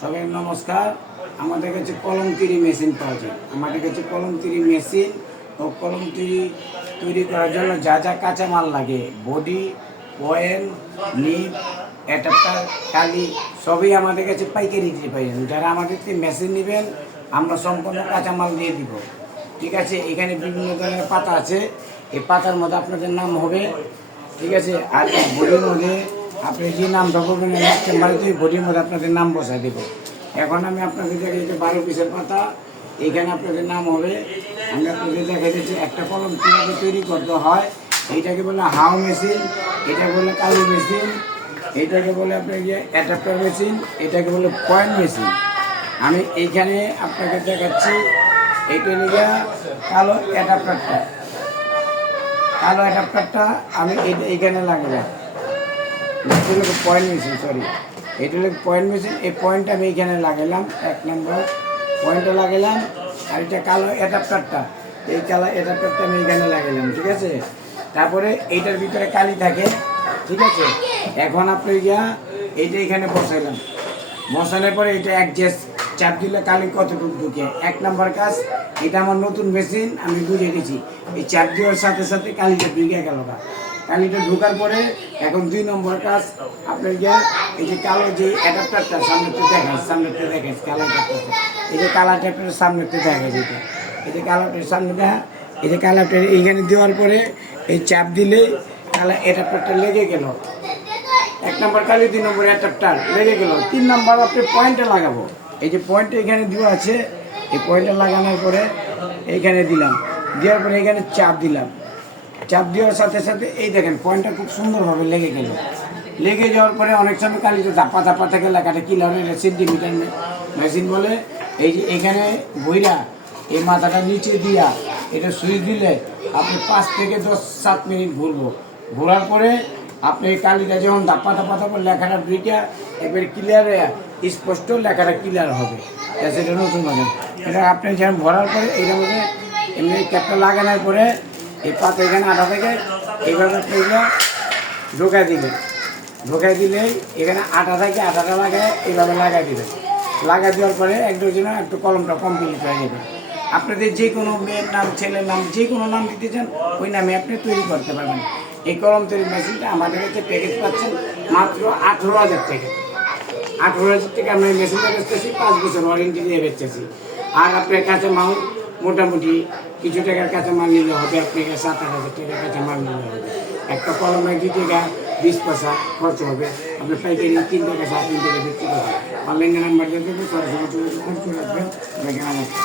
সবাই নমস্কার। আমাদের কাছে কলম তিরি মেশিন পাওয়া যায়। আমাদের কাছে কলম তিরি মেশিন ও কলম তিরি তৈরি করার জন্য যা যা কাঁচামাল লাগে, বডি পয়েল নিপ অ্যাডাপ্টার কালি সবই আমাদের কাছে পাইকারি দিতে পারেন যারা আমাদের থেকে মেশিন নেবেন, আমরা সম্পূর্ণ কাঁচামাল দিয়ে দিব। ঠিক আছে? এখানে বিভিন্ন ধরনের পাতা আছে। এই পাতার মধ্যে আপনাদের নাম হবে। ঠিক আছে? আর বডির মধ্যে আপনি যে নামটা এই চেম্বারে বডির মধ্যে আপনাদের নাম বসাই দেবো। এখন আমি আপনাদের দেখে বারো পিসের পাতা এইখানে আপনাদের নাম হবে। আমি আপনাদের দেখে দিচ্ছি, একটা কলম কীভাবে তৈরি করতে হয় এইটাকে বলে হাও মেশিন এটা বলে কালো মেশিন, এটাকে বলে আপনার গিয়ে অ্যাডাপ্টার মেশিন, এটাকে বলে পয়েন্ট মেশিন। আমি এইখানে আপনাকে দেখাচ্ছি এইটা নিয়ে কালো অ্যাডাপ্টারটা। কালো অ্যাডাপ্টারটা আমি এইখানে লাগালাম এটা পয়েন্ট মেশিন সরি এটা হলো পয়েন্ট মেশিন এই পয়েন্টটা আমি এইখানে লাগালাম, এক নম্বর পয়েন্টটা লাগালাম, আর এটা কালো অ্যাডাপ্টারটা এই কালো অ্যাডাপ্টারটা আমি এইখানে লাগালাম, ঠিক আছে? তারপরে এইটার ভিতরে কালি থাকে, ঠিক আছে? এখন আপনি গিয়া এইটা এখানে বসাইলাম। বসানোর পরে এটা অ্যাডজাস্ট চাপ দিলে কালি কতটুকু ঢুকে? এক নম্বর কাজ, এটা আমার নতুন মেশিন আমি বুঝে গেছি। এই চাপ দেওয়ার সাথে সাথে কালিটা ঢুকে গেল না। কালিটা ঢোকার পরে এখন দুই নম্বর কাজ, আপনার গিয়ে এই যে কালো যে অ্যাডাপ্টারটা সামনেতে দেখায় সামনেতে দেখায় কালো এই যে কালো অ্যাডাপ্টার সামনেতে দেখা যেটা এই যে কালারটার সামনে দেখা এই যে কালারটা এইখানে দেওয়ার পরে এই চাপ দিলে কালা অ্যাডাপ্টারটা লেগে গেল। এক নম্বর কালি, দুই নম্বর অ্যাডাপ্টার লেগে গেল। তিন নম্বর আপনি পয়েন্টে লাগাবো। এই যে পয়েন্টটা এখানে দেওয়া আছে, এই পয়েন্টটা লাগানোর পরে এইখানে দিলাম। দেওয়ার পরে এখানে চাপ দিলাম। চাপ দেওয়ার সাথে সাথে এই দেখেন পয়েন্টটা খুব সুন্দরভাবে লেগে গেল। লেগে যাওয়ার পরে অনেক সময় কালিতে ধাপা ধাপা থেকে লেখাটা কি লাগে সেন্টিমিটার মেশিন বলে, এই যে এখানে বইরা এই মাথাটা নিচে দিয়া এটা সুইচ দিলে আপনি পাঁচ থেকে দশ, সাত মিনিট ঘুরবো। ঘোরার পরে আপনি কালিটা যখন ধাপা ধাপা ধাপা লেখাটা দুইটা এবার ক্লিয়ার স্পষ্ট লেখাটা ক্লিয়ার হবে। তা সেটা নতুন মানে এটা আপনি যখন ভরার পরে এইটার মধ্যে এমনি ক্যাপটা লাগানোর পরে এই পাতা এখানে আটা থেকে এইভাবে এগুলো ঢোকায় দিবেন ঢোকায় দিলেই এখানে আটা থাকে আটাটা লাগায় এইভাবে লাগাই দিবেন লাগাই দেওয়ার পরে এক জন্য একটু কলমটা কমপ্লিট হয়ে যাবে। আপনাদের যে কোনো মেয়ের নাম, ছেলের নাম, যে কোনো নাম দিতে চান, ওই নামে আপনি তৈরি করতে পারবেন। এই কলম তৈরি মেশিনটা আমাদের কাছে প্যাকেজ পাচ্ছেন, মাত্র আঠেরো হাজার টাকা। আঠেরো হাজার টাকা আমরা মেশিনটা বেচতেছি, পাঁচ বছর ওয়ারেন্টি দিয়ে বেচতেছি। আর আপনার কাছে মাল মোটামুটি কিছু টাকার কাঁচা মাল নিলে হবে, আপনাকে সাত আট হাজার টাকার কাঁচা মাল নিলে হবে। একটা কলমে দু টাকা, বিশ পয়সা খরচ হবে। আপনি পাইকারি তিন টাকা, সাড়ে তিন টাকা বিক্রি করবেন। অনলাইনে নাম্বার দিয়ে দেবো সরাসরি যোগাযোগ করে রাখবেন নমস্কার